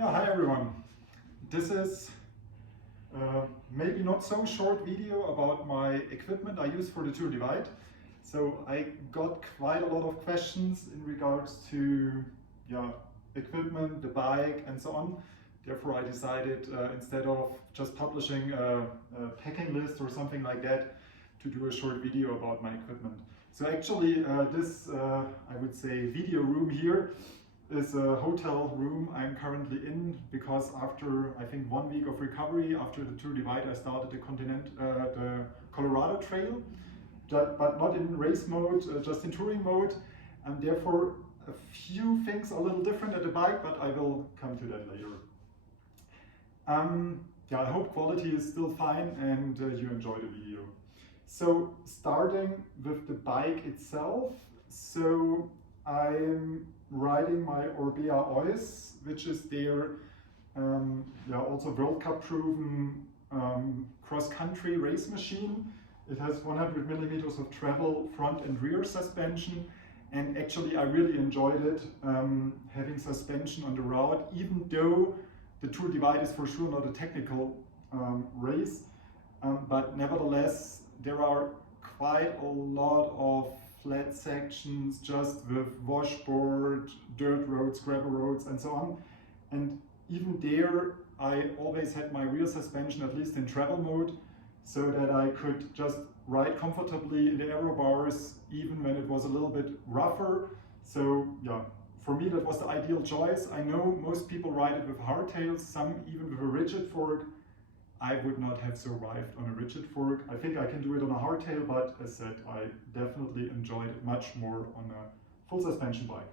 Yeah, hi everyone. This is maybe not so short video about my equipment I use for the Tour Divide. So I got quite a lot of questions in regards to equipment, the bike and so on. Therefore I decided instead of just publishing a packing list or something like that to do a short video about my equipment. So actually this I would say video room here is a hotel room I'm currently in because after I think 1 week of recovery after the Tour Divide I started the Colorado Trail, but not in race mode, just in touring mode, and therefore a few things are a little different at the bike, but I will come to that later. I hope quality is still fine and you enjoy the video. So starting with the bike itself, so I'm riding my Orbea Ois, which is their also World Cup proven cross-country race machine. It has 100 millimeters of travel front and rear suspension, and actually I really enjoyed it, having suspension on the route, even though the Tour Divide is for sure not a technical race, but nevertheless there are quite a lot of flat sections just with washboard, dirt roads, gravel roads and so on. And even there I always had my rear suspension at least in travel mode, so that I could just ride comfortably in the aero bars even when it was a little bit rougher. So yeah, for me that was the ideal choice. I know most people ride it with hardtails, some even with a rigid fork. I would not have survived on a rigid fork. I think I can do it on a hardtail, but as said, I definitely enjoyed it much more on a full suspension bike.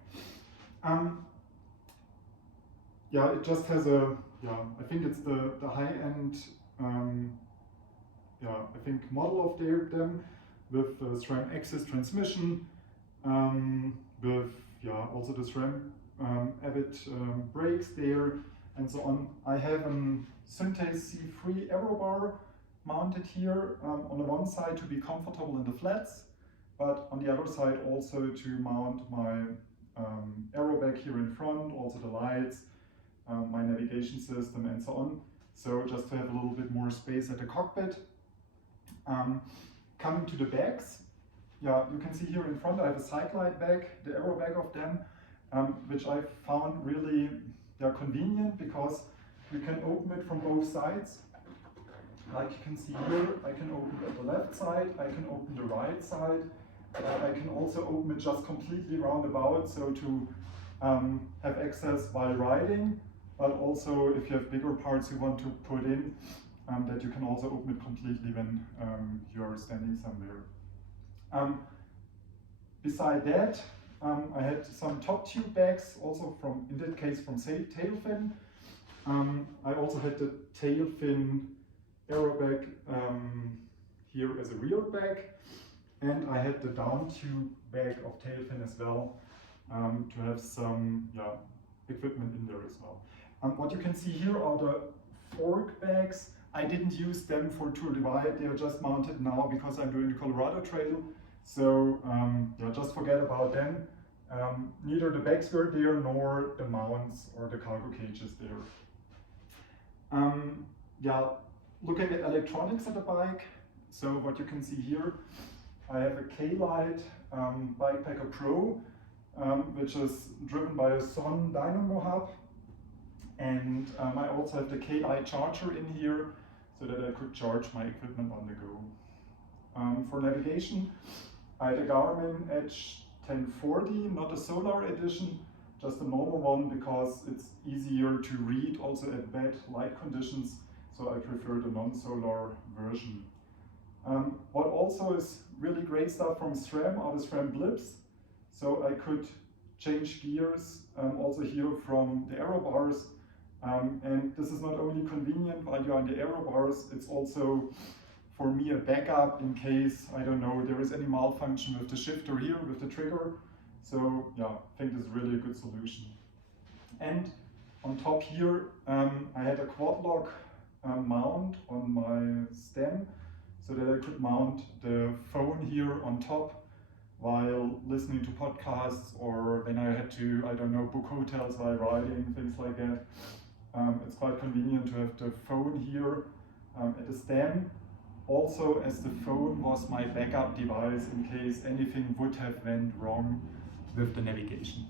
It just has a, I think it's the high-end, I think model of them with SRAM Axis transmission, with also the SRAM Avid brakes there and so on. I have an Synthes C3 aero bar mounted here on the one side to be comfortable in the flats, but on the other side also to mount my aero bag here in front, also the lights, my navigation system and so on. So just to have a little bit more space at the cockpit. Coming to the bags, you can see here in front I have a Cyclite bag, the aero bag of them, which I found really convenient because you can open it from both sides. Like you can see here, I can open it at the left side, I can open the right side, I can also open it just completely roundabout, so to have access while riding, but also if you have bigger parts you want to put in, that you can also open it completely when you are standing somewhere. Beside that, I had some top tube bags, also from, in that case, from Tailfin. I also had the Tailfin aero bag here as a rear bag, and I had the down tube bag of Tailfin as well, to have some equipment in there as well. What you can see here are the fork bags. I didn't use them for Tour Divide, they are just mounted now because I'm doing the Colorado Trail. So just forget about them. Neither the bags were there nor the mounts or the cargo cages there. Looking at electronics at the bike, so what you can see here, I have a K-Lite Bikepacker Pro, which is driven by a Son Dynamo hub, and I also have the K-Lite charger in here so that I could charge my equipment on the go. For navigation, I had a Garmin Edge 1040, not a Solar edition, just a normal one because it's easier to read also at bad light conditions, so I prefer the non-solar version. What also is really great stuff from SRAM are the SRAM blips, so I could change gears also here from the aero bars, and this is not only convenient while you're on the aero bars, it's also for me a backup in case, I don't know, there is any malfunction with the shifter here, with the trigger. So I think this is really a good solution. And on top here, I had a quad lock mount on my stem, so that I could mount the phone here on top while listening to podcasts, or when I had to, I don't know, book hotels while riding, things like that. It's quite convenient to have the phone here at the stem. Also, as the phone was my backup device in case anything would have went wrong with the navigation,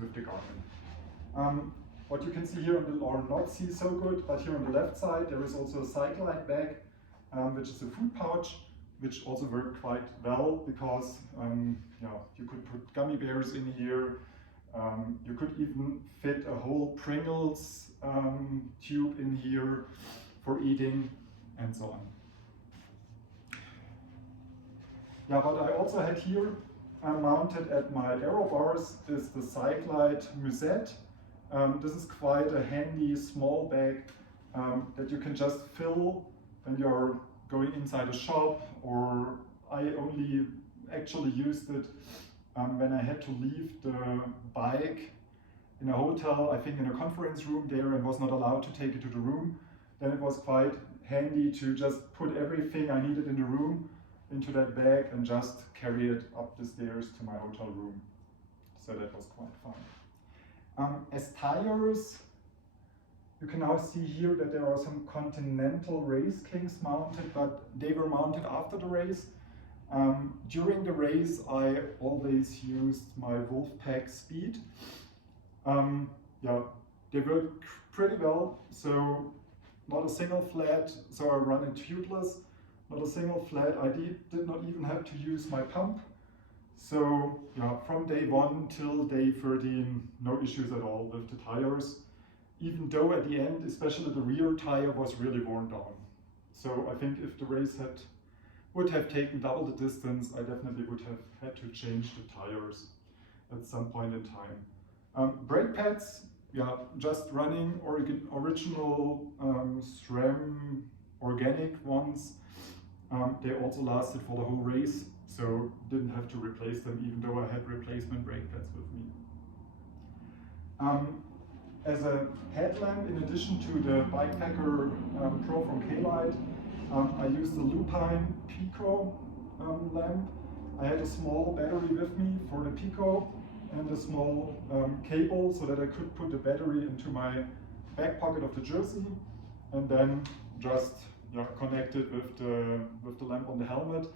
with the Garmin. What you can see here, or not see so good, but here on the left side there is also a Cyclite bag, which is a food pouch, which also worked quite well because you could put gummy bears in here. You could even fit a whole Pringles tube in here for eating and so on. Yeah, what I also had here mounted at my aero bars is the Cyclite Musette. This is quite a handy small bag that you can just fill when you're going inside a shop, or I only actually used it when I had to leave the bike in a hotel, I think in a conference room there, and was not allowed to take it to the room. Then it was quite handy to just put everything I needed in the room into that bag and just carry it up the stairs to my hotel room. So that was quite fun. As tires, you can now see here that there are some Continental Race Kings mounted, but they were mounted after the race. During the race, I always used my Wolfpack Speed. Yeah, they work pretty well, so not a single flat, so I run it tubeless, not a single flat. I did not even have to use my pump. So yeah, from day 1 till day 13, no issues at all with the tires, even though at the end, especially the rear tire was really worn down. So I think if the race would have taken double the distance, I definitely would have had to change the tires at some point in time. Brake pads, yeah, just running original SRAM organic ones. They also lasted for the whole race, so didn't have to replace them, even though I had replacement brake pads with me. As a headlamp, in addition to the Bikepacker Pro from K-Lite, I used the Lupine Pico lamp. I had a small battery with me for the Pico and a small cable so that I could put the battery into my back pocket of the jersey and then just connect it with the lamp on the helmet.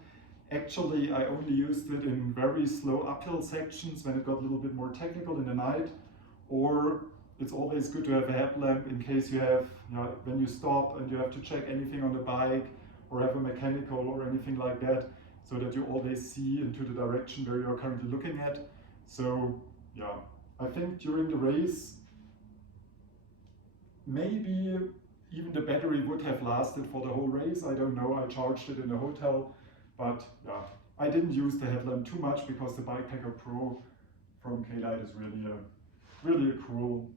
Actually, I only used it in very slow uphill sections when it got a little bit more technical in the night, or it's always good to have a headlamp in case you have, when you stop and you have to check anything on the bike or have a mechanical or anything like that, so that you always see into the direction where you're currently looking at. So yeah, I think during the race, maybe even the battery would have lasted for the whole race. I don't know, I charged it in the hotel, but yeah, I didn't use the headlamp too much because the Bikepacker Pro from K-Lite is really a cool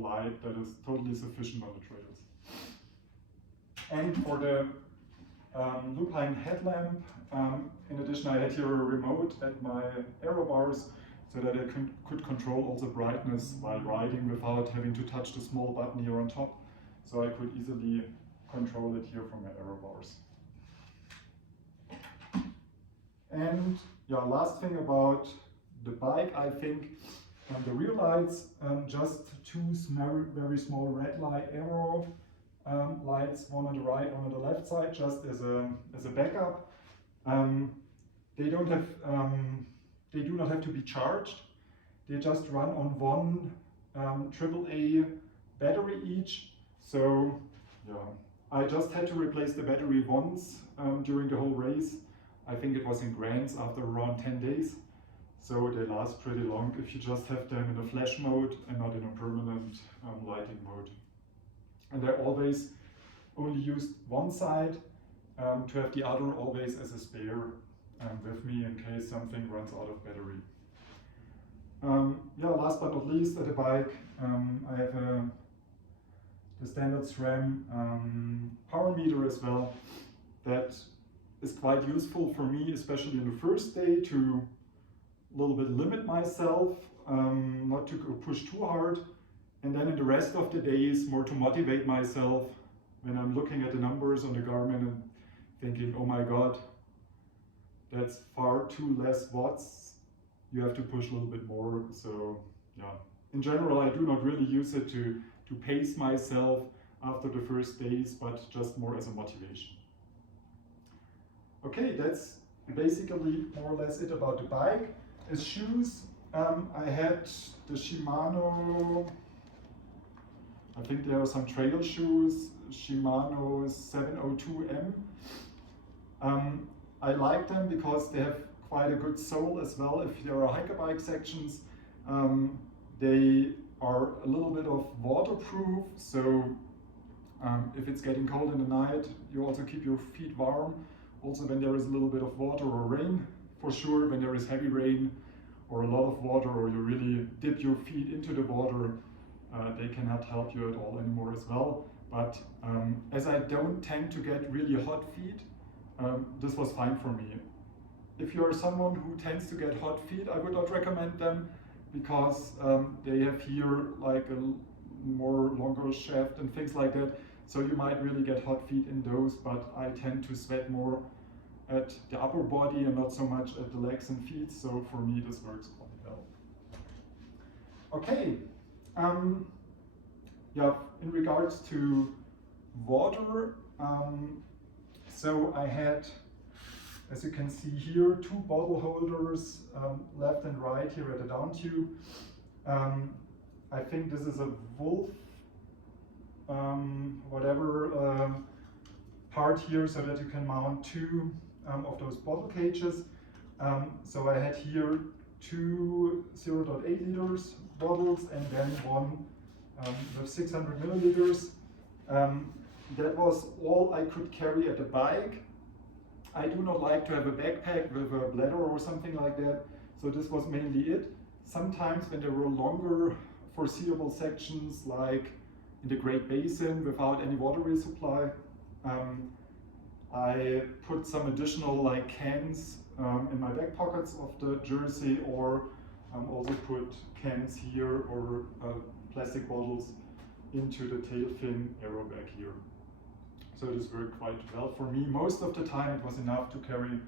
light that is totally sufficient on the trails. And for the Lupine headlamp, in addition, I had here a remote at my aero bars so that I could control also brightness while riding without having to touch the small button here on top. So I could easily control it here from my aero bars. And yeah, last thing about the bike, I think the rear lights, just two very small red light aero lights, one on the right, one on the left side, just as a backup. They do not have to be charged. They just run on one AAA battery each. So yeah, I just had to replace the battery once during the whole race. I think it was in Grants after around 10 days. So they last pretty long if you just have them in a flash mode and not in a permanent lighting mode. And I always only used one side to have the other always as a spare with me in case something runs out of battery. Yeah, last but not least, at the bike, I have the standard SRAM power meter as well. That is quite useful for me, especially in the first day, to a little bit limit myself, not to push too hard. And then in the rest of the days, more to motivate myself when I'm looking at the numbers on the Garmin and thinking, oh my God, that's far too less watts. You have to push a little bit more. So yeah, in general, I do not really use it to pace myself after the first days, but just more as a motivation. Okay, that's basically more or less it about the bike. As shoes, I had the Shimano, I think there are some trail shoes, Shimano 702M. I like them because they have quite a good sole as well. If there are hiker bike sections, they are a little bit of waterproof, so if it's getting cold in the night, you also keep your feet warm. Also when there is a little bit of water or rain, for sure, when there is heavy rain or a lot of water, or you really dip your feet into the water, they cannot help you at all anymore as well. But as I don't tend to get really hot feet, this was fine for me. If you're someone who tends to get hot feet, I would not recommend them, because they have here like a more longer shaft and things like that. So you might really get hot feet in those, but I tend to sweat more at the upper body and not so much at the legs and feet. So for me, this works quite well. Okay. Yeah, in regards to water, so I had, as you can see here, 2 bottle holders, left and right here at the down tube. I think this is a Wolf, part here, so that you can mount 2 of those bottle cages. So I had here 2 0.8 liters bottles and then one with 600 milliliters. That was all I could carry at the bike. I do not like to have a backpack with a bladder or something like that, so this was mainly it. Sometimes when there were longer foreseeable sections, like in the Great Basin without any water resupply, I put some additional like cans in my back pockets of the jersey, or also put cans here or plastic bottles into the tail fin aero bag here. So this worked quite well for me. Most of the time it was enough to carry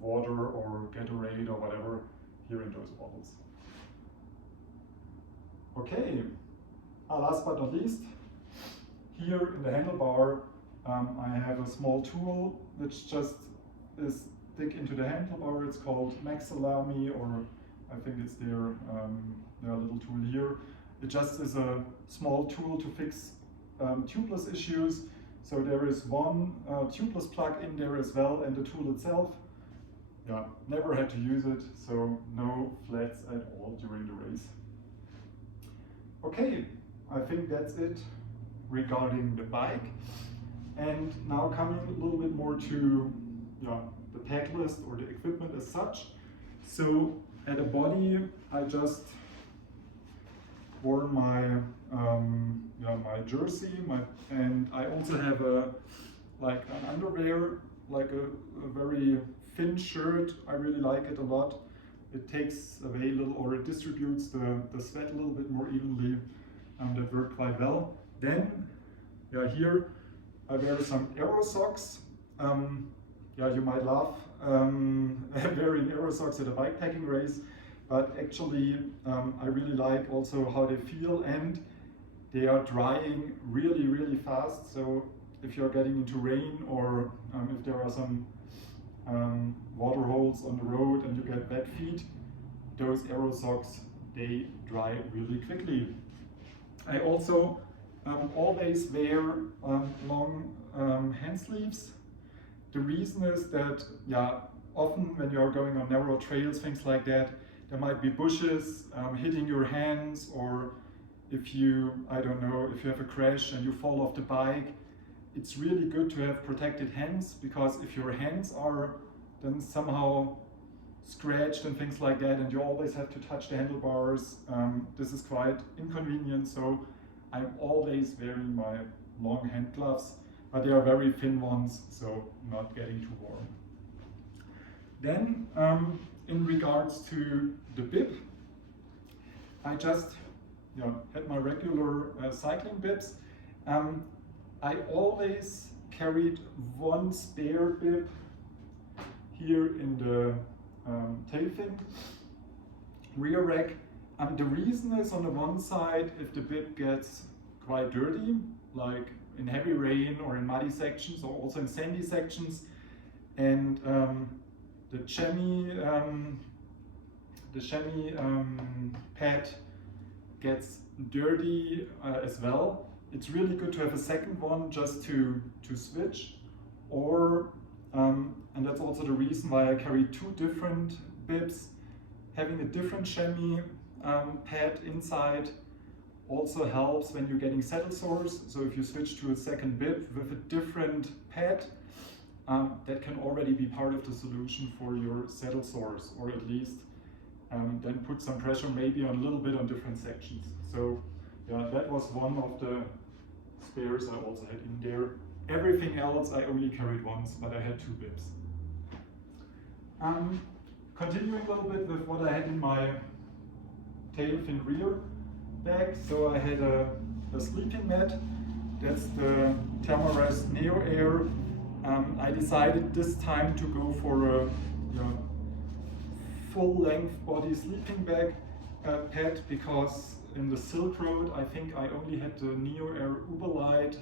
water or Gatorade or whatever here in those bottles. Okay, last but not least, here in the handlebar I have a small tool which just is stick into the handlebar. It's called Maxilami, or I think it's their little tool here. It just is a small tool to fix tubeless issues. So there is one tubeless plug in there as well, and the tool itself, yeah, never had to use it, so no flats at all during the race. Okay, I think that's it regarding the bike. And now coming a little bit more to the pack list or the equipment as such. So at the body, I just wore my my jersey, and I also have an underwear, like a very thin shirt. I really like it a lot. It takes away a little, or it distributes the sweat a little bit more evenly. That worked quite well. Then, here I wear some aero socks. You might laugh wearing aero socks at a bikepacking race, but actually I really like also how they feel, and they are drying really, really fast. So if you're getting into rain, or if there are some water holes on the road and you get wet feet, those aero socks, they dry really quickly. I also always wear long hand sleeves. The reason is that, often when you're going on narrow trails, things like that, there might be bushes hitting your hands, or if you, if you have a crash and you fall off the bike, it's really good to have protected hands, because if your hands are then somehow scratched and things like that, and you always have to touch the handlebars, this is quite inconvenient. So I'm always wearing my long hand gloves, but they are very thin ones, so not getting too warm. Then, in regards to the bib, I just had my regular cycling bibs. I always carried one spare bib here in the tail fin rear rack, The reason is, on the one side, if the bib gets quite dirty, like in heavy rain or in muddy sections or also in sandy sections, and the chamois pad gets dirty as well, it's really good to have a second one just to switch. Or and that's also the reason why I carry two different bibs. Having a different chamois pad inside also helps when you're getting saddle sores. So if you switch to a second bib with a different pad, that can already be part of the solution for your saddle sores, or at least then put some pressure maybe on a little bit on different sections. So yeah, that was one of the spares I also had in there. Everything else I only carried once, but I had two bibs. Continuing a little bit with what I had in my tail fin rear bag. So I had a sleeping mat. That's the Thermarest Neo Air. I decided this time to go for a full-length body sleeping bag pad, because in the Silk Road I think I only had the Neo Air Uberlight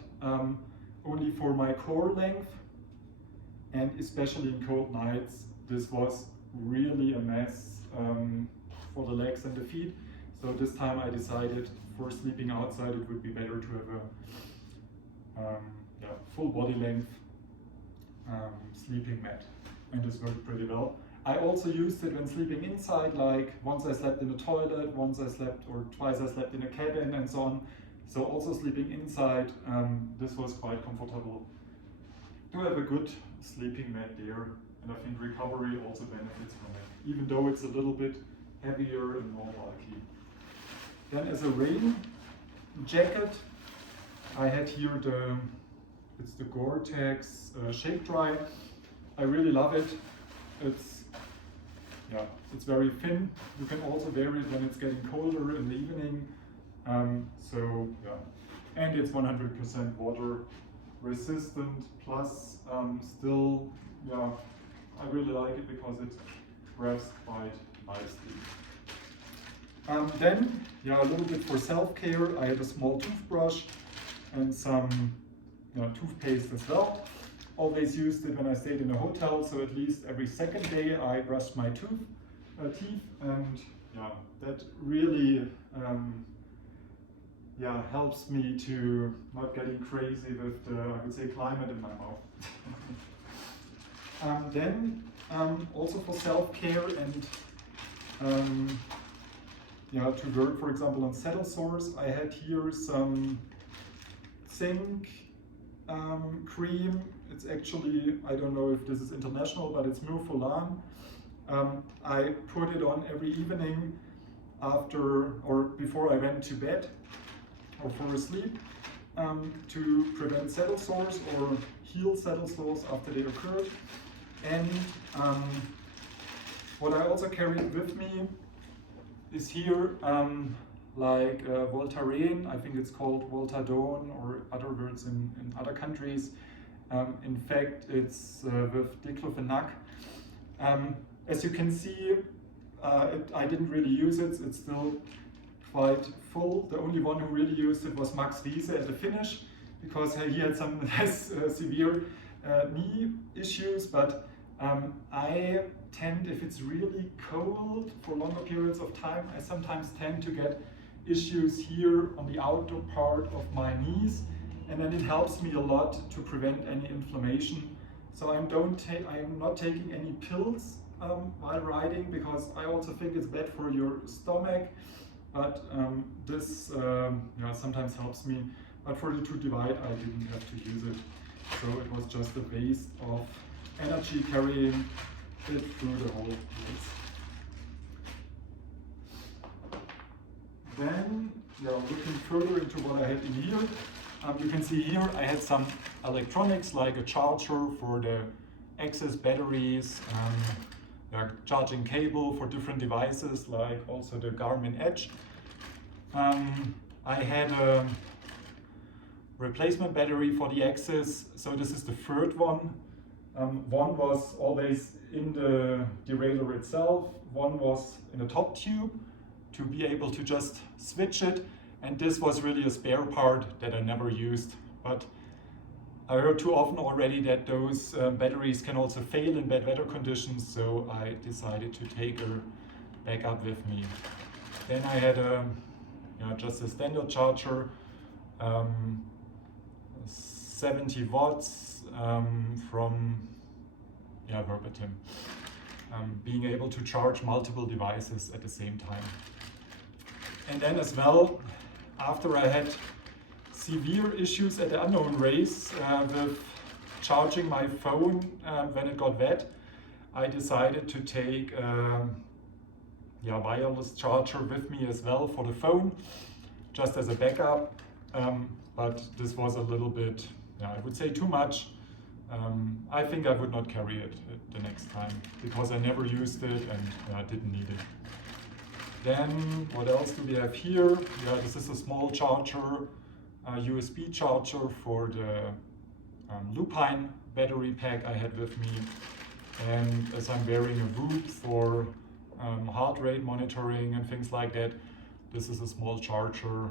only for my core length, and especially in cold nights this was really a mess for the legs and the feet. So this time I decided for sleeping outside it would be better to have a full body length sleeping mat, and this worked pretty well. I also used it when sleeping inside, like once I slept in the toilet, once I slept, or twice I slept in a cabin and so on. So also sleeping inside, this was quite comfortable. To have a good sleeping mat there, and I think recovery also benefits from it, even though it's a little bit heavier and more bulky. Then as a rain jacket, I had here it's the Gore-Tex Shake Dry. I really love it. It's very thin. You can also wear it when it's getting colder in the evening. And it's 100% water resistant. Plus, I really like it because it grabs quite nicely. Then, a little bit for self-care. I had a small toothbrush and some toothpaste as well. Always used it when I stayed in a hotel, so at least every second day I brushed my teeth, and that really helps me to not getting crazy with the, I would say, climate in my mouth. Then also for self-care and to work, for example, on saddle sores, I had here some zinc cream. It's actually, I don't know if this is international, but it's Murpholan. I put it on every evening after or before I went to bed or for sleep, to prevent saddle sores or heal saddle sores after they occurred. And what I also carried with me is here Voltaren, I think it's called Voltadone, or other words in other countries. In fact, it's with diclofenac. As you can see, I didn't really use it. It's still quite full. The only one who really used it was Max Wiese at the finish, because he had some less severe knee issues. But I tend, if it's really cold for longer periods of time, I sometimes tend to get issues here on the outer part of my knees, and then it helps me a lot to prevent any inflammation. So I'm not taking any pills while riding, because I also think it's bad for your stomach, but this sometimes helps me. But for the 2 Divide I didn't have to use it, so it was just a waste of energy carrying it through the whole place. Then, looking further into what I had in here, you can see here I had some electronics, like a charger for the excess batteries, charging cable for different devices, like also the Garmin Edge. I had a replacement battery for the Axis, so this is the 3rd one. One was always in the derailleur itself, one was in the top tube, to be able to just switch it, and this was really a spare part that I never used. But I heard too often already that those batteries can also fail in bad weather conditions, so I decided to take a backup with me. Then I had just a standard charger, 70 watts from Verbatim, being able to charge multiple devices at the same time. And then as well, after I had severe issues at the unknown race with charging my phone when it got wet, I decided to take a wireless charger with me as well for the phone, just as a backup. But this was a little bit, I would say too much. I think I would not carry it the next time because I never used it and I didn't need it. Then what else do we have here? This is a small charger, USB charger for the Lupine battery pack I had with me. And as I'm wearing a Whoop for heart rate monitoring and things like that, this is a small charger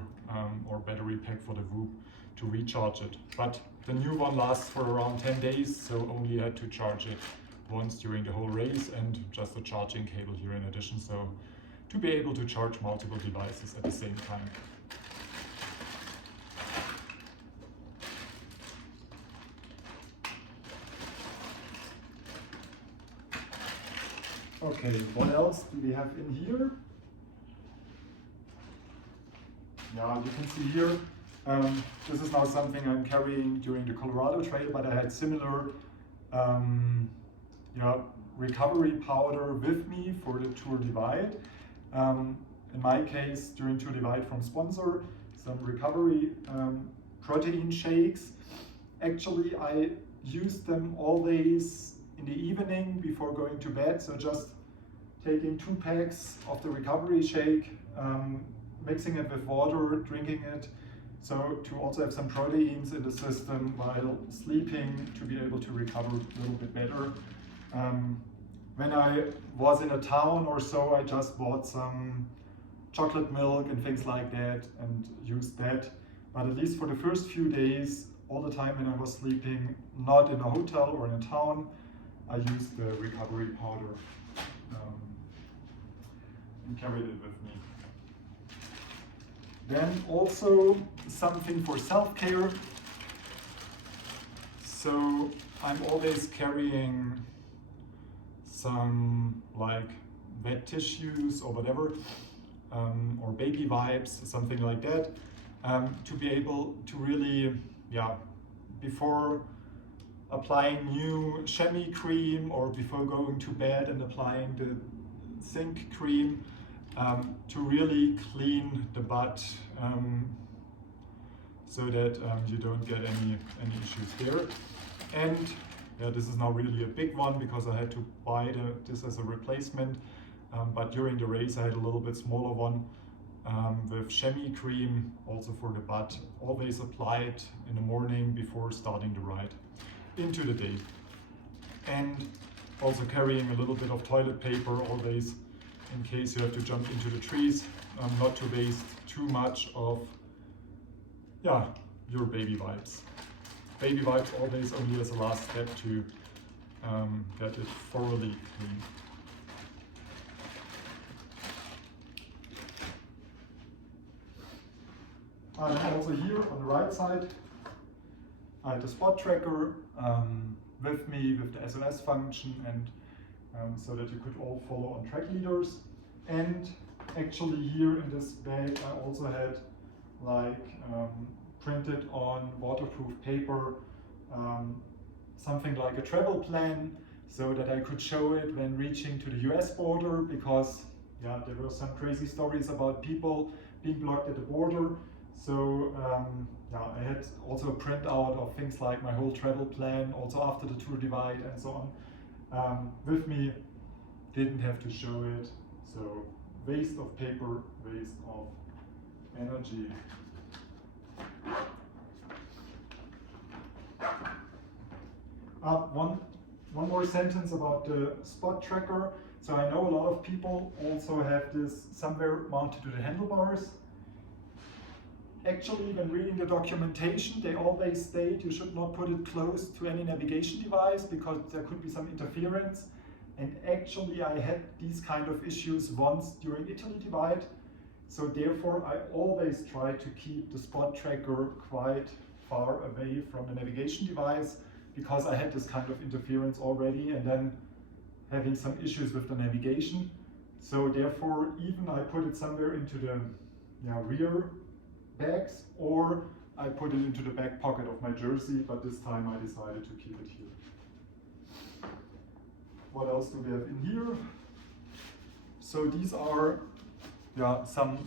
or battery pack for the Whoop to recharge it. But the new one lasts for around 10 days, so only had to charge it once during the whole race and just a charging cable here in addition, so to be able to charge multiple devices at the same time. Okay, what else do we have in here? Yeah, you can see here, this is now something I'm carrying during the Colorado Trail, but I had similar recovery powder with me for the Tour Divide. In my case, during Tour Divide from Sponsor, some recovery protein shakes. Actually, I used them always in the evening before going to bed, so just taking 2 packs of the recovery shake, mixing it with water, drinking it, so to also have some proteins in the system while sleeping to be able to recover a little bit better. When I was in a town or so, I just bought some chocolate milk and things like that and used that. But at least for the first few days, all the time when I was sleeping, not in a hotel or in a town, I used the recovery powder and carried it with me. Then also something for self-care. So I'm always carrying some like wet tissues or whatever, or baby wipes, something like that, to be able to really, before applying new chamois cream or before going to bed and applying the zinc cream, to really clean the butt so that you don't get any issues there. And this is now really a big one because I had to buy this as a replacement, but during the race I had a little bit smaller one with chamois cream also for the butt, always applied in the morning before starting the ride into the day. And also carrying a little bit of toilet paper always in case you have to jump into the trees, not to waste too much of your baby wipes. Baby wipes always only as a last step to get it thoroughly clean. And also here on the right side, I had the spot tracker with me with the SOS function, and so that you could all follow on track leaders. And actually here in this bag I also had printed on waterproof paper something like a travel plan, so that I could show it when reaching to the US border, because there were some crazy stories about people being blocked at the border. So I had also a printout of things like my whole travel plan, also after the Tour Divide and so on, with me. Didn't have to show it, so waste of paper, waste of energy. One more sentence about the spot tracker. So I know a lot of people also have this somewhere mounted to the handlebars. Actually, when reading the documentation, they always state you should not put it close to any navigation device because there could be some interference. And actually, I had these kind of issues once during Italy Divide. So therefore, I always try to keep the spot tracker quite far away from the navigation device because I had this kind of interference already and then having some issues with the navigation. So therefore, even I put it somewhere into the rear bags, or I put it into the back pocket of my jersey, but this time I decided to keep it here. What else do we have in here? So these are some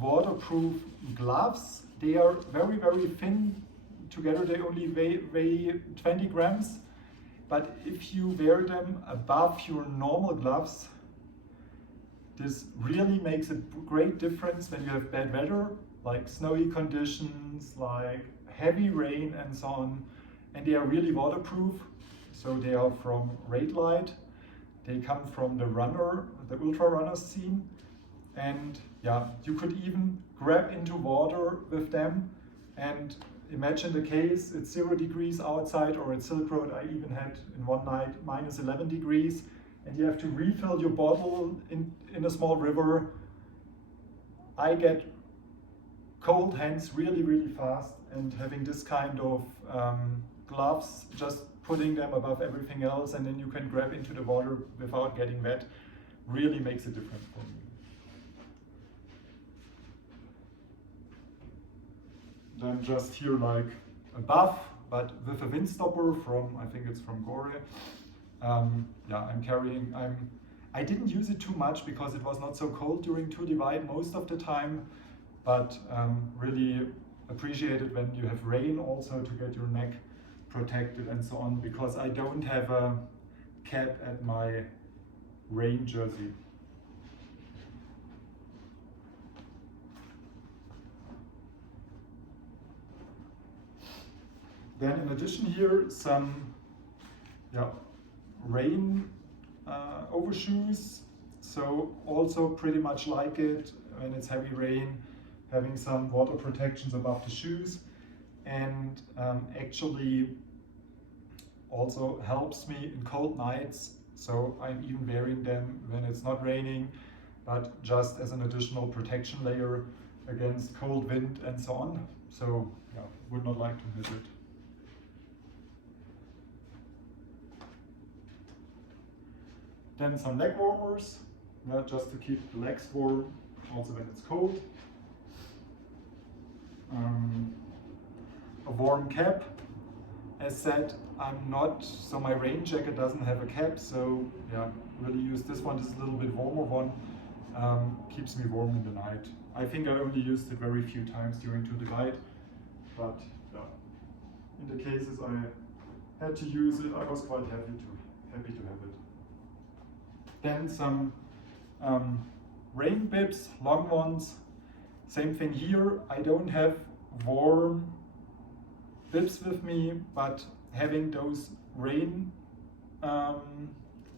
waterproof gloves. They are very, very thin. Together they only weigh 20 grams. But if you wear them above your normal gloves, this really makes a great difference when you have bad weather, like snowy conditions, like heavy rain and so on. And they are really waterproof. So they are from Raidlight. They come from the ultra runner scene. And you could even grab into water with them. And imagine the case, it's 0 degrees outside, or at Silk Road I even had in one night minus 11 degrees. And you have to refill your bottle in a small river. I get cold hands really, really fast, and having this kind of gloves, just putting them above everything else, and then you can grab into the water without getting wet, really makes a difference for me. Then just here like a buff, but with a windstopper from, I think it's from Gore. I didn't use it too much because it was not so cold during Tour Divide most of the time, but really appreciate it when you have rain also to get your neck protected and so on, because I don't have a cap at my rain jersey. Then in addition here, some rain overshoes. So also pretty much like it when it's heavy rain, having some water protections above the shoes, and actually also helps me in cold nights. So I'm even wearing them when it's not raining, but just as an additional protection layer against cold wind and so on. So would not like to miss it. Then some leg warmers, just to keep the legs warm, also when it's cold. A warm cap. As said, so my rain jacket doesn't have a cap, so really use this one. This is a little bit warmer one, keeps me warm in the night. I think I only used it very few times during Tour Divide, but in the cases I had to use it, I was quite happy to have it. Then some rain bibs, long ones. Same thing here. I don't have warm bibs with me, but having those rain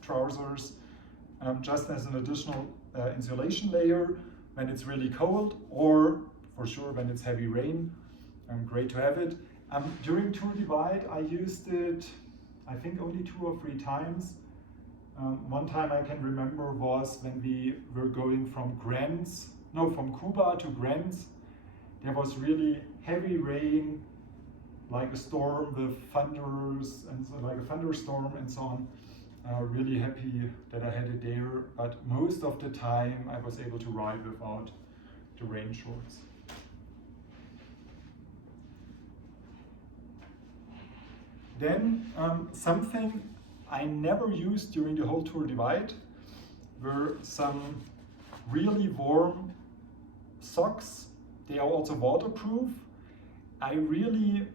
trousers just as an additional insulation layer when it's really cold, or for sure when it's heavy rain. Great to have it. During Tour Divide, I used it, I think only 2 or 3 times. One time I can remember was when we were going from Cuba to Grenz. There was really heavy rain, like a storm with thunders, and so like a thunderstorm and so on. Really happy that I had it there, but most of the time I was able to ride without the rain shorts. Then something I never used during the whole Tour Divide were some really warm socks. They are also waterproof. I really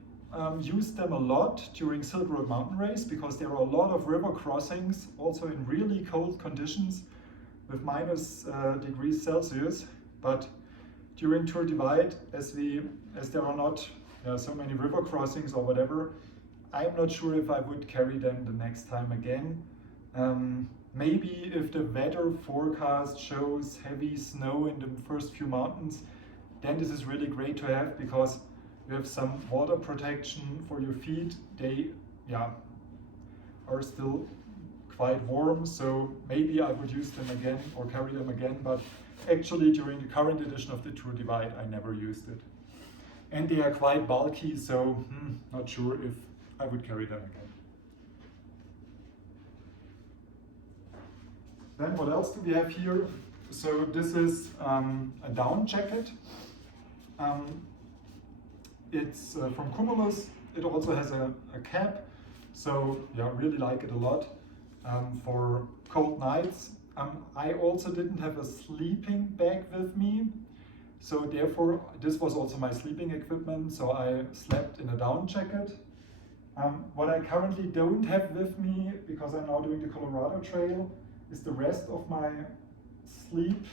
used them a lot during Silk Road Mountain Race because there are a lot of river crossings, also in really cold conditions with minus degrees Celsius. But during Tour Divide, as there are not so many river crossings or whatever, I'm not sure if I would carry them the next time again. maybe if the weather forecast shows heavy snow in the first few mountains, then this is really great to have because you have some water protection for your feet. They are still quite warm, so maybe I would use them again or carry them again, but actually during the current edition of the Tour Divide I never used it. And they are quite bulky, so not sure if I would carry them again. Then what else do we have here? So this is a down jacket. It's from Cumulus. It also has a cap, so yeah, really like it a lot for cold nights. I also didn't have a sleeping bag with me, so therefore this was also my sleeping equipment, so I slept in a down jacket. What I currently don't have with me, because I'm now doing the Colorado Trail, is the rest of my sleep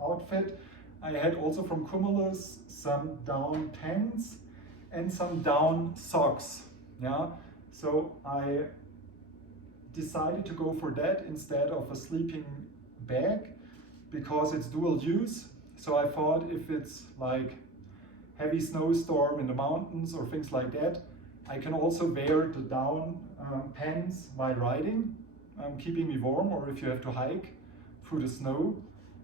outfit. I had also from Cumulus some down pants and some down socks. Yeah, so I decided to go for that instead of a sleeping bag because it's dual use. So I thought if it's like heavy snowstorm in the mountains or things like that, I can also wear the down pants while riding, keeping me warm, or if you have to hike through the snow.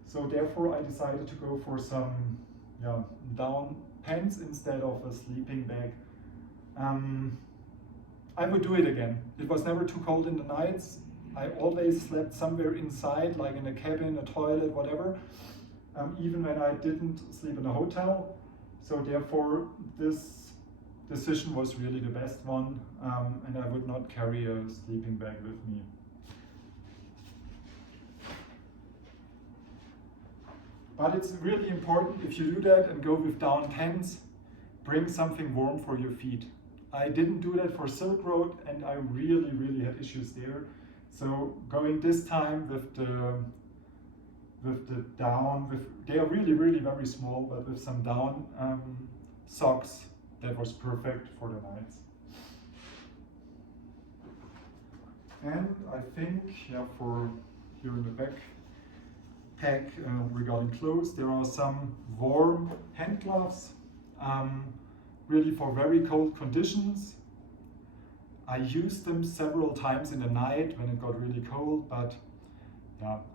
So therefore I decided to go for some down pants instead of a sleeping bag. I would do it again. It was never too cold in the nights. I always slept somewhere inside, like in a cabin, a toilet, whatever, even when I didn't sleep in a hotel. So therefore this decision was really the best one, and I would not carry a sleeping bag with me. But it's really important, if you do that and go with down pants, bring something warm for your feet. I didn't do that for Silk Road and I really had issues there. So going this time with the down, they are really very small, but with some down socks, that was perfect for the nights. And I think, for here in the backpack regarding clothes, there are some warm hand gloves, really for very cold conditions. I used them several times in the night when it got really cold, but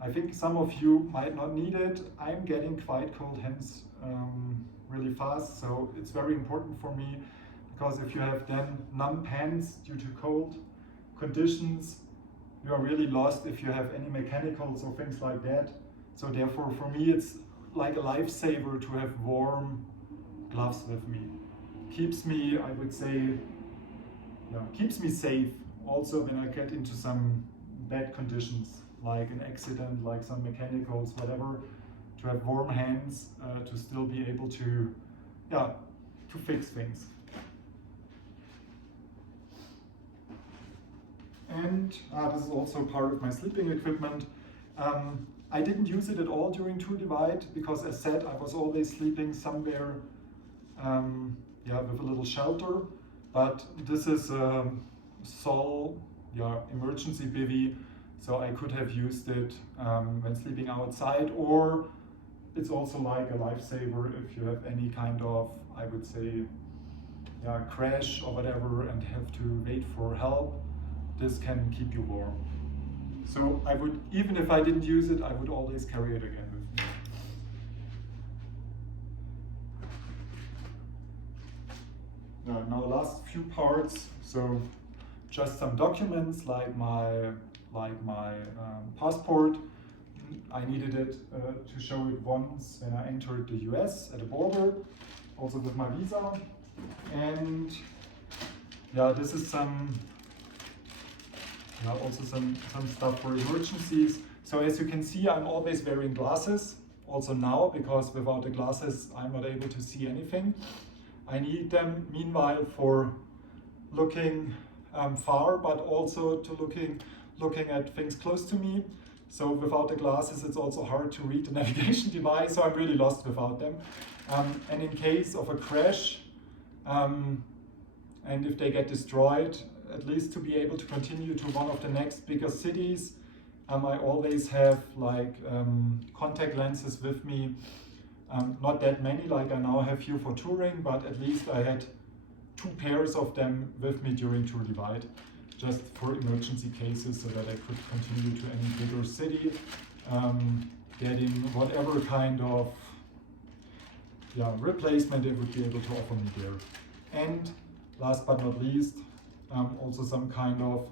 I think some of you might not need it. I'm getting quite cold hands really fast, so it's very important for me, because if you have then numb hands due to cold conditions, you are really lost if you have any mechanicals or things like that. So therefore for me it's like a lifesaver to have warm gloves with me. Keeps me, I would say, keeps me safe also when I get into some bad conditions, like an accident, like some mechanicals, whatever, to have warm hands, to still be able to fix things. And this is also part of my sleeping equipment. I didn't use it at all during Tour Divide because, as said, I was always sleeping somewhere with a little shelter. But this is a Sol emergency bivvy, so I could have used it when sleeping outside, or it's also like a lifesaver if you have any kind of, I would say, crash or whatever and have to wait for help. This can keep you warm. So I would, even if I didn't use it, I would always carry it again with me. Now last few parts, so just some documents like my passport. I needed it to show it once when I entered the US at the border, also with my visa. And this is also some stuff for emergencies. So as you can see, I'm always wearing glasses, also now, because without the glasses I'm not able to see anything. I need them meanwhile for looking far, but also to looking at things close to me. So without the glasses it's also hard to read the navigation device, so I'm really lost without them. And in case of a crash, and if they get destroyed, at least to be able to continue to one of the next bigger cities, I always have like contact lenses with me. Not that many like I now have here for touring, but at least I had 2 pairs of them with me during Tour Divide, just for emergency cases, so that I could continue to any bigger city, getting whatever kind of replacement they would be able to offer me there. And last but not least, also some kind of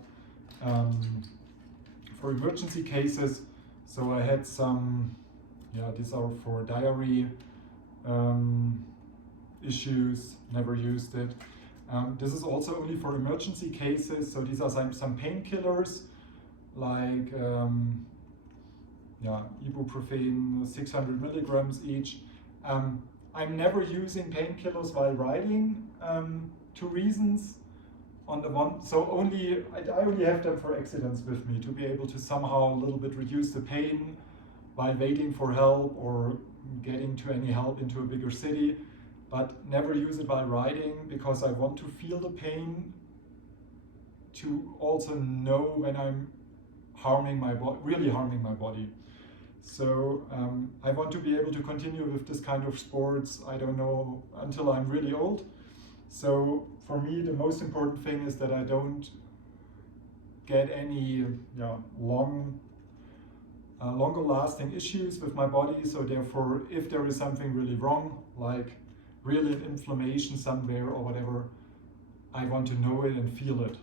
for emergency cases. So I had some, these are for diary issues, never used it. This is also only for emergency cases, so these are some painkillers, like ibuprofen, 600 milligrams each. I'm never using painkillers while riding, 2 reasons. On the one, so I only have them for accidents with me, to be able to somehow a little bit reduce the pain while waiting for help or getting to any help into a bigger city, but never use it while riding, because I want to feel the pain, to also know when I'm really harming my body. So I want to be able to continue with this kind of sports, I don't know, until I'm really old. So for me, the most important thing is that I don't get any longer lasting issues with my body. So therefore, if there is something really wrong, like really an inflammation somewhere or whatever, I want to know it and feel it.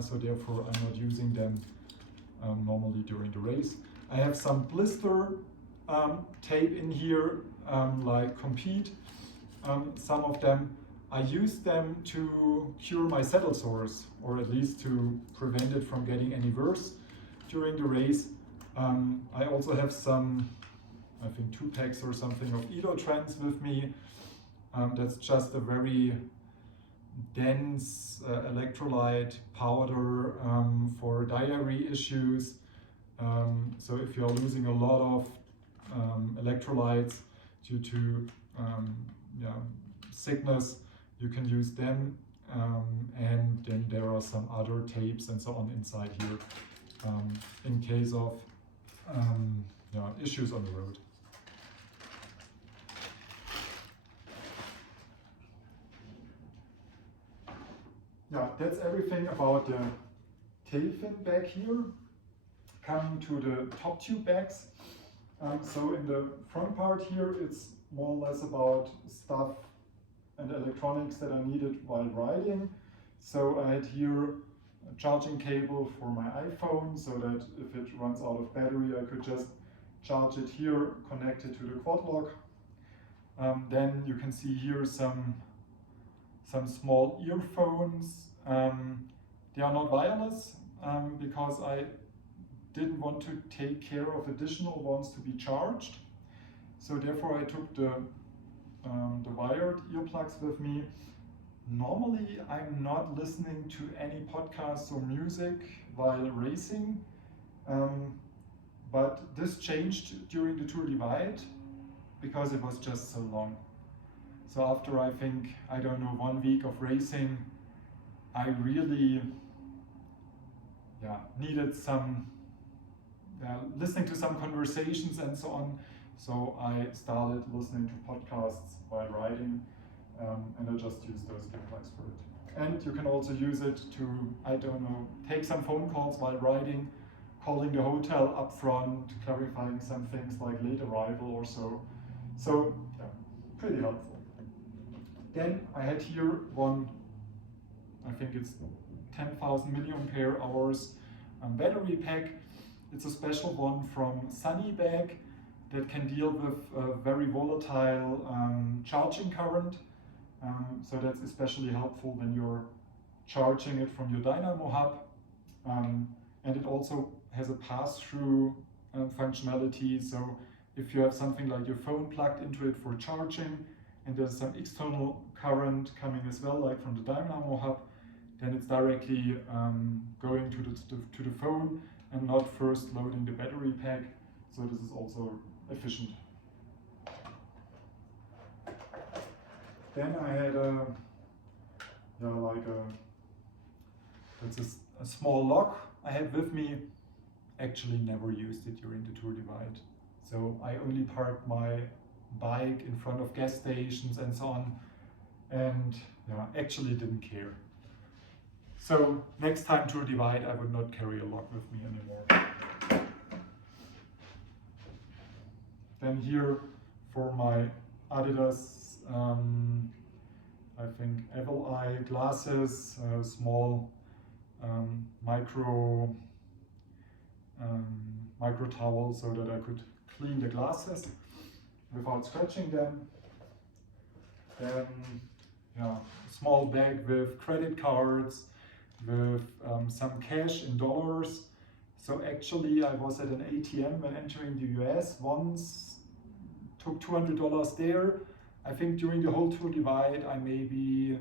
So therefore, I'm not using them normally during the race. I have some blister tape in here, like Compete. Some of them, I use them to cure my saddle sores, or at least to prevent it from getting any worse during the race. I also have some, I think 2 packs or something of Elotrans with me. That's just a very dense electrolyte powder for diary issues. So if you're losing a lot of electrolytes due to sickness, you can use them. And then there are some other tapes and so on inside here in case of issues on the road. That's everything about the tail fin bag here. Coming to the top tube bags. So in the front part here, it's more or less about stuff and electronics that I needed while riding. So I had here a charging cable for my iPhone, so that if it runs out of battery, I could just charge it here, connect it to the quad lock. Then you can see here some small earphones. They are not wireless because I didn't want to take care of additional ones to be charged. So therefore I took the wired earplugs with me. Normally I'm not listening to any podcasts or music while racing, but this changed during the Tour Divide because it was just so long. So after I think, 1 week of racing, I really needed some listening to some conversations and so on. So I started listening to podcasts while riding, and I just used those earplugs for it. And you can also use it to, take some phone calls while riding, calling the hotel up front, clarifying some things like late arrival or so. So, pretty helpful. Then I had here one, I think it's 10,000 milliampere hours battery pack. It's a special one from Sunnybag that can deal with very volatile charging current. So that's especially helpful when you're charging it from your dynamo hub. And it also has a pass-through functionality. So if you have something like your phone plugged into it for charging, and there's some external current coming as well, like from the dynamo hub, then it's directly going to the phone and not first loading the battery pack. So this is also efficient. Then I had it's a small lock I had with me, actually never used it during the Tour Divide. So I only parked my bike in front of gas stations and so on, and yeah, actually didn't care. So next time Tour Divide, I would not carry a lock with me anymore. Then here for my Adidas, I think Apple Eye glasses, small micro towel so that I could clean the glasses without scratching them. Then, yeah, a small bag with credit cards, with some cash in dollars. So actually I was at an ATM when entering the US once, took $200 there. I think during the whole Tour Divide I maybe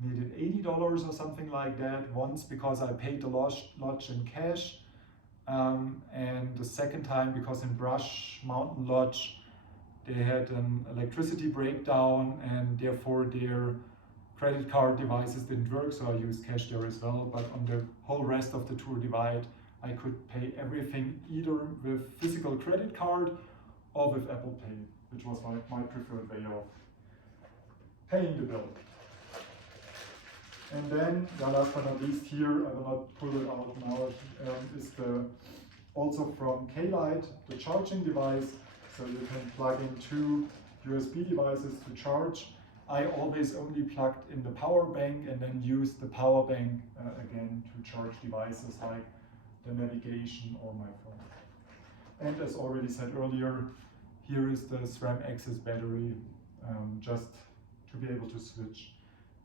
needed $80 or something like that once because I paid the lodge in cash. And the second time because in Brush Mountain Lodge they had an electricity breakdown and therefore their credit card devices didn't work, so I used cash there as well. But on the whole rest of the Tour Divide I could pay everything either with physical credit card or with Apple Pay, which was my preferred way of paying the bill. And then, last but not least here, I will not pull it out now, is also from K-Lite, the charging device. So you can plug in 2 USB devices to charge. I always only plugged in the power bank and then used the power bank again to charge devices like the navigation or my phone. And as already said earlier, here is the SRAM Access battery, just to be able to switch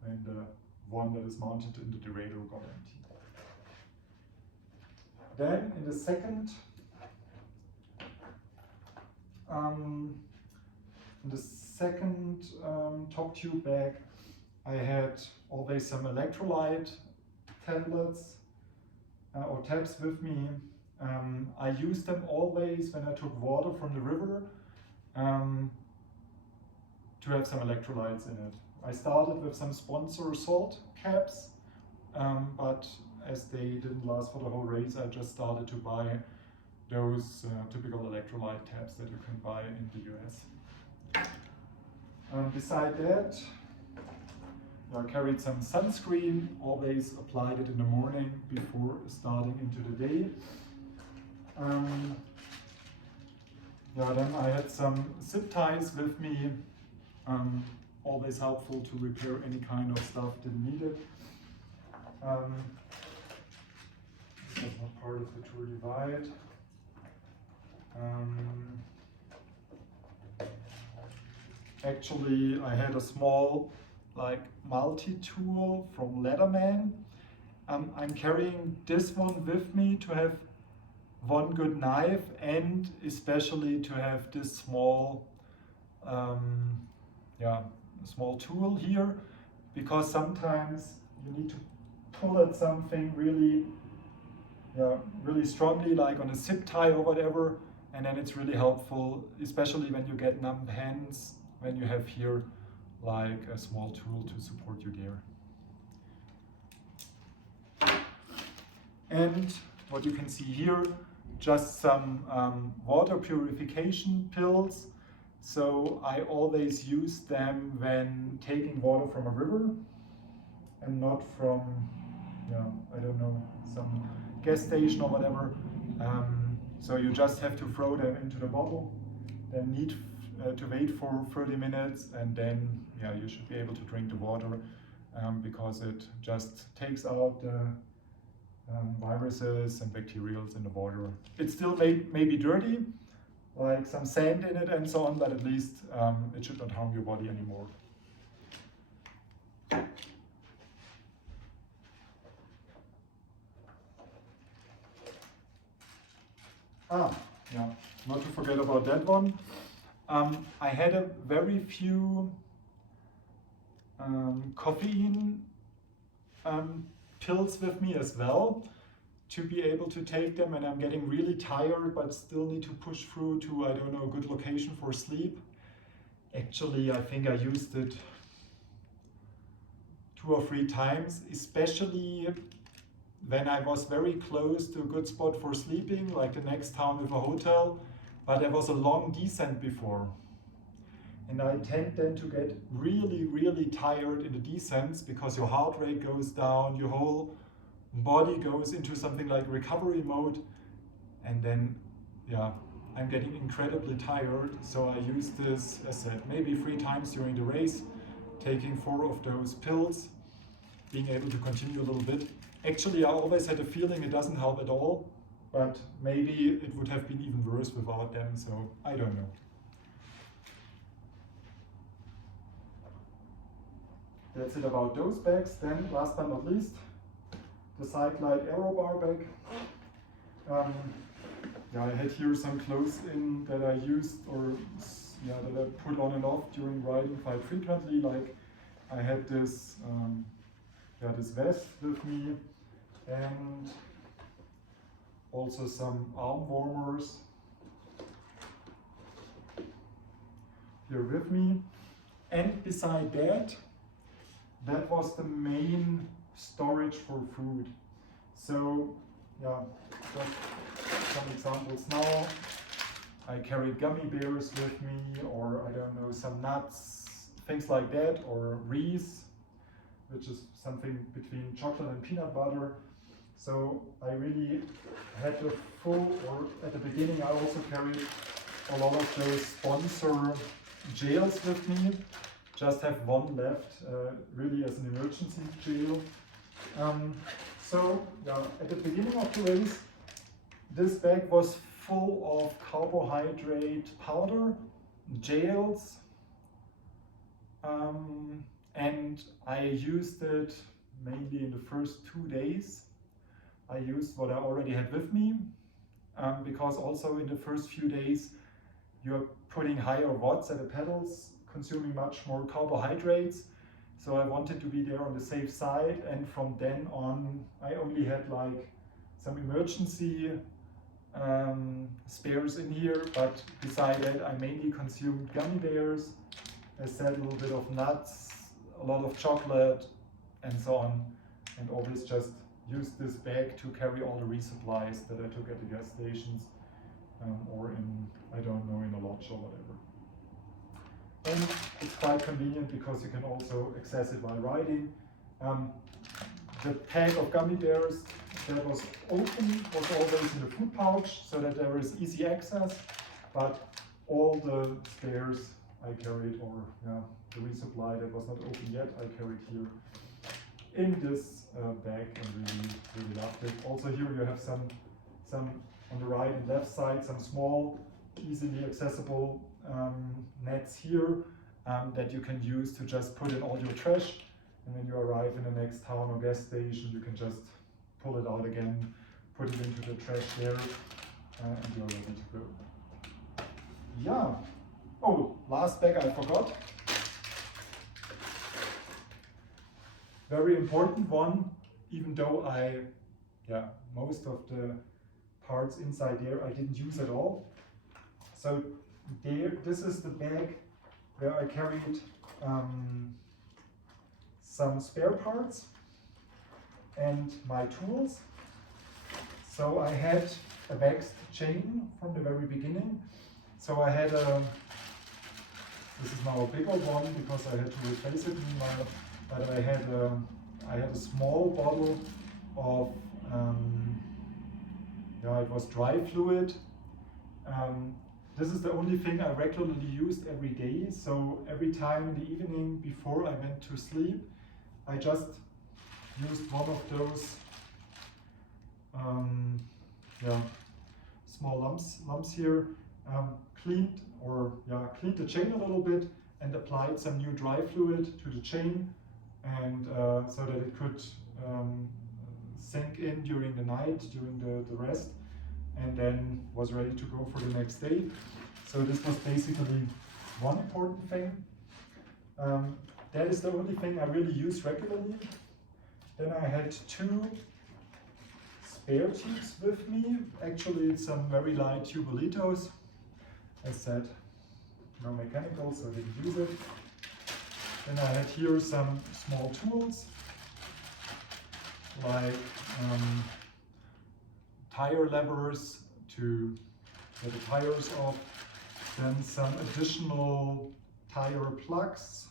when the one that is mounted in the derailleur got empty. Then in the second top tube bag, I had always some electrolyte tablets or tabs with me. I used them always when I took water from the river to have some electrolytes in it. I started with some sponsor salt caps, but as they didn't last for the whole race, I just started to buy those typical electrolyte tabs that you can buy in the US. Beside that, I carried some sunscreen, always applied it in the morning before starting into the day. Then I had some zip ties with me, always helpful to repair any kind of stuff that needed. This was not part of the Tour Divide. Actually, I had a small multi-tool from Leatherman. I'm carrying this one with me to have one good knife and especially to have this small small tool here, because sometimes you need to pull at something really strongly, like on a zip tie or whatever, and then it's really helpful, especially when you get numb hands, when you have here like a small tool to support you there. And what you can see here, just some water purification pills. So I always use them when taking water from a river and not from, I don't know, some gas station or whatever. So you just have to throw them into the bottle, then need to wait for 30 minutes, and then you should be able to drink the water because it just takes out the viruses and bacterials in the water. It still may be dirty, like some sand in it and so on, but at least it should not harm your body anymore. Not to forget about that one. I had a very few caffeine pills with me as well to be able to take them, and I'm getting really tired but still need to push through to, I don't know, a good location for sleep. Actually, I think I used it 2 or 3 times, especially when I was very close to a good spot for sleeping, like the next town with a hotel, but there was a long descent before. And I tend then to get really, really tired in the descents because your heart rate goes down, your whole body goes into something like recovery mode, and then, yeah, I'm getting incredibly tired. So I use this, as said, maybe 3 times during the race, taking 4 of those pills, being able to continue a little bit. Actually, I always had a feeling it doesn't help at all, but maybe it would have been even worse without them, so I don't know. That's it about those bags. Then, last but not least, the Cyclite Aero Bar bag. Yeah, I had here some clothes in that I used, or yeah, that I put on and off during riding quite frequently. Like I had this, this vest with me, and also some arm warmers here with me. And beside that, that was the main storage for food. So yeah, just some examples now. I carried gummy bears with me, or I don't know, some nuts, things like that, or Reese, which is something between chocolate and peanut butter. So I really had a full, or at the beginning I also carried a lot of those sponsor gels with me. Just have one left, really as an emergency gel. So yeah, at the beginning of the race, this bag was full of carbohydrate powder, gels, and I used it mainly in the first 2 days. I used what I already had with me, because also in the first few days you're putting higher watts at the pedals, consuming much more carbohydrates. So I wanted to be there on the safe side, and from then on I only had like some emergency spares in here, but beside that I mainly consumed gummy bears, as said, a little bit of nuts, a lot of chocolate, and so on, and always just used this bag to carry all the resupplies that I took at the gas stations, or in, I don't know, in a lodge or whatever. And it's quite convenient because you can also access it while riding. The pack of gummy bears that was open was always in the food pouch, so that there is easy access, but all the spares I carried, or the resupply that was not open yet, I carried here in this bag, and really loved it. Also here you have some on the right and left side, some small, easily accessible nets here that you can use to just put in all your trash, and when you arrive in the next town or gas station, you can just pull it out again, put it into the trash there, and you're ready to go. Yeah. Oh, last bag I forgot. Very important one, even though most of the parts inside there I didn't use at all. So this is the bag where I carried some spare parts and my tools. So I had a waxed chain from the very beginning. So I had this is now a bigger one because I had to replace it meanwhile, but I had a small bottle of it was dry fluid. This is the only thing I regularly used every day, so every time in the evening before I went to sleep, I just used one of those small lumps here, cleaned the chain a little bit and applied some new dry fluid to the chain, and so that it could sink in during the night, during the rest, and then was ready to go for the next day. So this was basically one important thing. That is the only thing I really use regularly. Then I had 2 spare tubes with me. Actually, it's some very light Tubolitos. As said, no mechanical, so I didn't use it. Then I had here some small tools. like tire levers to get the tires off, then some additional tire plugs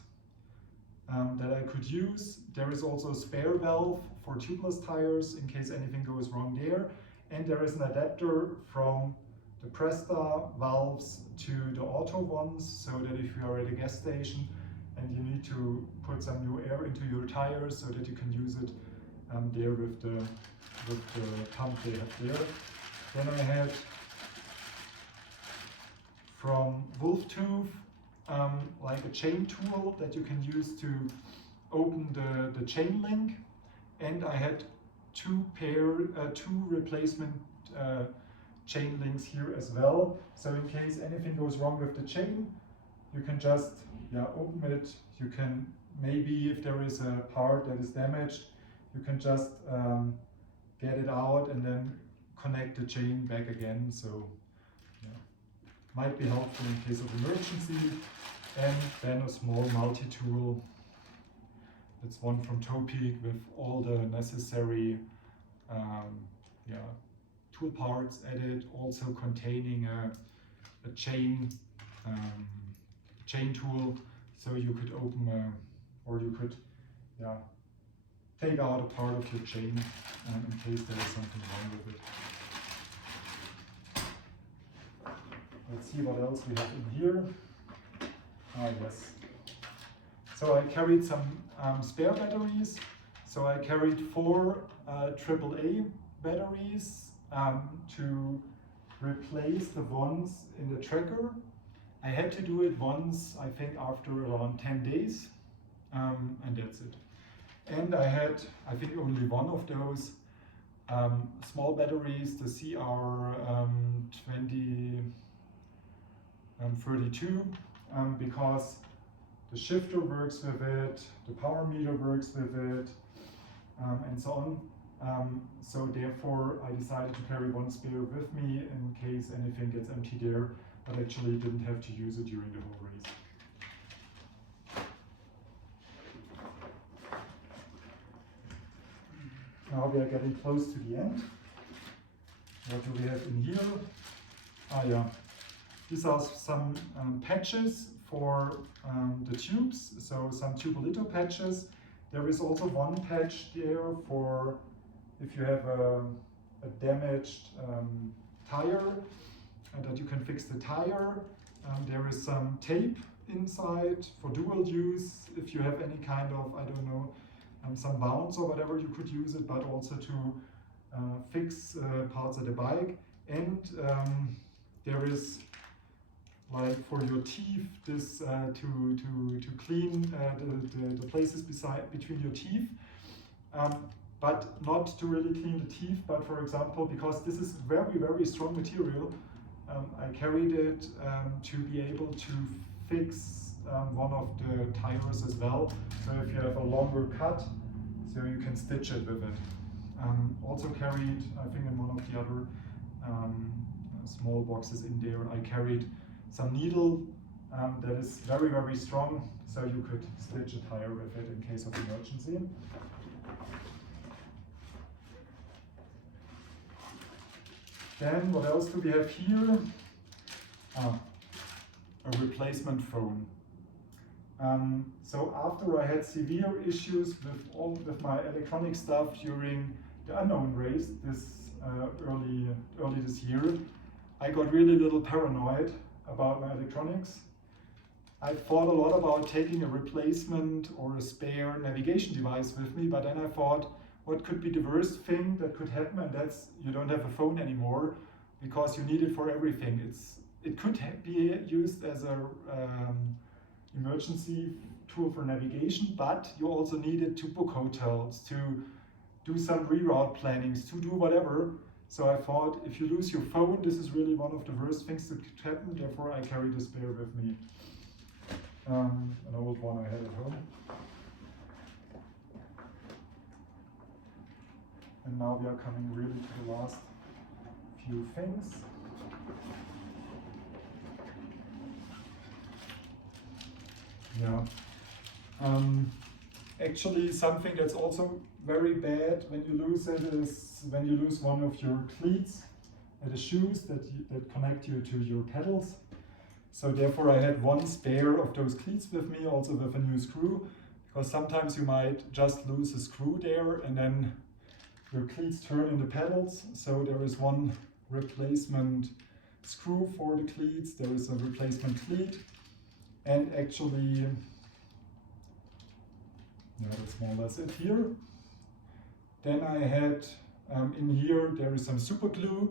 that I could use. There is also a spare valve for tubeless tires in case anything goes wrong there. And there is an adapter from the Presta valves to the auto ones, so that if you are at a gas station and you need to put some new air into your tires so that you can use it there with the pump they have there. Then I had from Wolftooth like a chain tool that you can use to open the chain link, and I had two replacement chain links here as well. So in case anything goes wrong with the chain, you can just open it. You can maybe, if there is a part that is damaged, you can just get it out and then connect the chain back again. So might be helpful in case of emergency. And then a small multi-tool. It's one from Topeak with all the necessary tool parts added, also containing a chain tool, so you could open or you could take out a part of your chain in case there is something wrong with it. Let's see what else we have in here. Yes. So I carried some spare batteries. So I carried 4 AAA batteries to replace the ones in the tracker. I had to do it once, I think after around 10 days, and that's it. And I had, I think, only one of those small batteries, the CR2032, because the shifter works with it, the power meter works with it, and so on. So therefore I decided to carry one spare with me in case anything gets empty there, but actually didn't have to use it during the whole race. Now we are getting close to the end. What do we have in here? These are some patches for the tubes, so some Tubolito patches. There is also one patch there for if you have a damaged tire, and that you can fix the tire. There is some tape inside for dual use. If you have any kind of, I don't know, some bounce or whatever, you could use it, but also to fix parts of the bike. And there is, like for your teeth, this to clean the places between your teeth, but not to really clean the teeth, but for example, because this is very, very strong material, I carried it to be able to fix one of the tires as well. So if you have a longer cut, so you can stitch it with it. Also carried, I think in one of the other small boxes in there, I carried some needle that is very, very strong, so you could stitch a tire with it in case of emergency. Then what else do we have here? A replacement phone. So after I had severe issues with my electronic stuff during the unknown race early this year, I got really little paranoid about my electronics. I thought a lot about taking a replacement or a spare navigation device with me, but then I thought, what could be the worst thing that could happen? And that's you don't have a phone anymore because you need it for everything. It could be used as a emergency tool for navigation, but you also need it to book hotels, to do some reroute plannings, to do whatever. So I thought, if you lose your phone, this is really one of the worst things that could happen. Therefore, I carried a spare with me, an old one I had at home. And now we are coming really to the last few things. Actually, something that's also very bad when you lose it is when you lose one of your cleats at the shoes that connect you to your pedals. So therefore I had one spare of those cleats with me, also with a new screw, because sometimes you might just lose a screw there and then your cleats turn in the pedals. So there is one replacement screw for the cleats, there is a replacement cleat, and actually, yeah, that's more or less it here. Then I had in here, there is some super glue.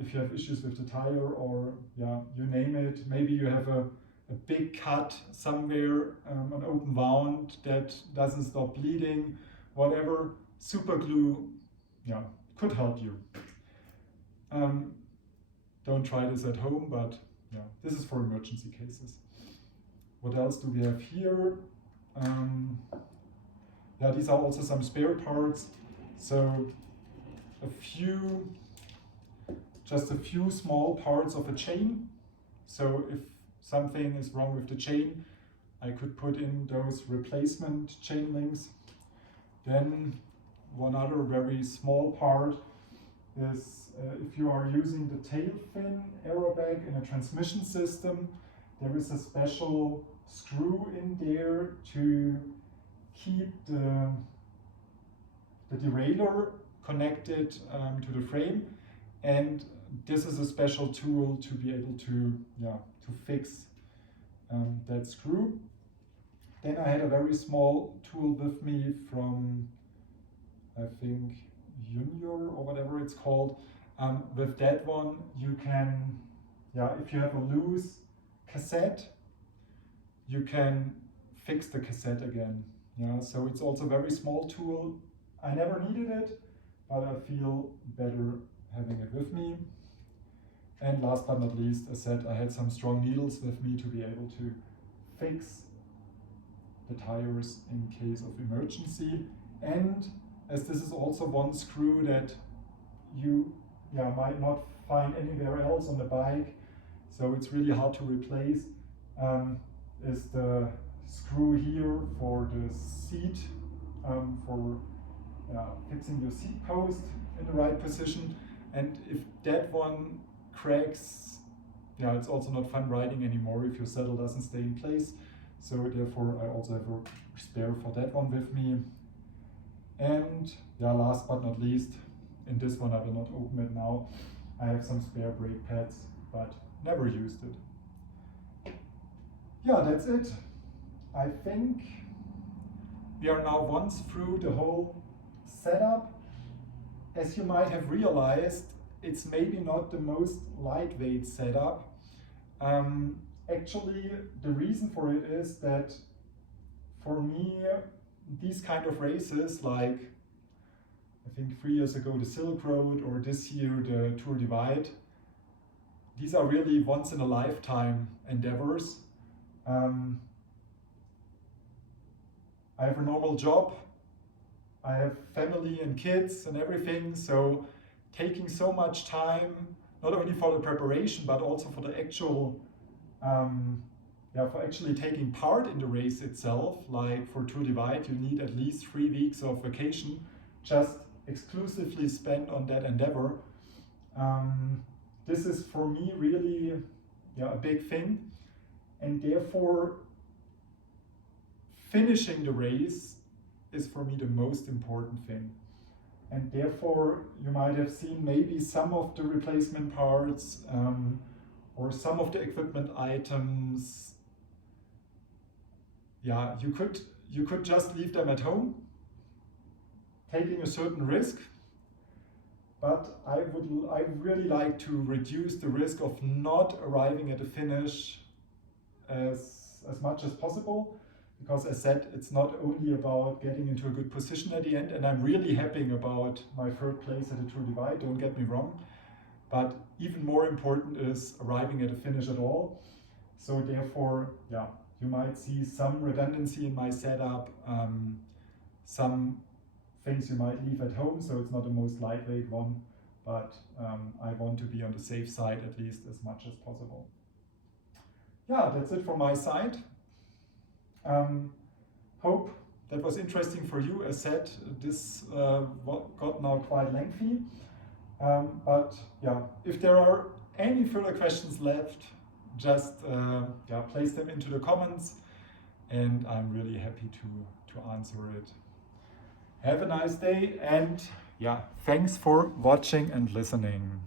If you have issues with the tire or yeah, you name it, maybe you have a big cut somewhere, an open wound that doesn't stop bleeding, whatever, super glue, yeah, could help you. Don't try this at home, but yeah, this is for emergency cases. What else do we have here? Yeah, these are also some spare parts. So just a few small parts of a chain. So if something is wrong with the chain, I could put in those replacement chain links. Then one other very small part is if you are using the tail fin airbag in a transmission system, there is a special screw in there to keep the derailleur connected to the frame, and this is a special tool to be able to fix that screw. Then I had a very small tool with me from, I think, Junior or whatever it's called. With that one you can, if you have a loose cassette, you can fix the cassette again. So it's also a very small tool. I never needed it, but I feel better having it with me. And last but not least, as said, I had some strong needles with me to be able to fix the tires in case of emergency. And as this is also one screw that you might not find anywhere else on the bike, so it's really hard to replace, is the screw here for the seat, for fixing your seat post in the right position. And if that one cracks, it's also not fun riding anymore if your saddle doesn't stay in place. So therefore I also have a spare for that one with me. And last but not least, in this one I will not open it now, I have some spare brake pads, but never used it. Yeah, that's it. I think we are now once through the whole setup. As you might have realized, it's maybe not the most lightweight setup. Actually, the reason for it is that for me, these kind of races, like I think 3 years ago the Silk Road or this year the Tour Divide, these are really once in a lifetime endeavors. I have a normal job, I have family and kids and everything, so taking so much time, not only for the preparation, but also for the actual, for actually taking part in the race itself. Like for Tour Divide, you need at least 3 weeks of vacation, just exclusively spent on that endeavor. This is for me really a big thing, and therefore finishing the race is for me the most important thing. And therefore you might have seen maybe some of the replacement parts or some of the equipment items. You could just leave them at home, taking a certain risk, but I really like to reduce the risk of not arriving at the finish as much as possible. Because as said, it's not only about getting into a good position at the end, and I'm really happy about my 3rd place at the Tour Divide, don't get me wrong, but even more important is arriving at a finish at all. So therefore, you might see some redundancy in my setup, some things you might leave at home, so it's not the most lightweight one, but I want to be on the safe side at least as much as possible. That's it from my side. Hope that was interesting for you. As said, this got now quite lengthy. But yeah, if there are any further questions left, just place them into the comments, and I'm really happy to answer it. Have a nice day, and yeah, thanks for watching and listening.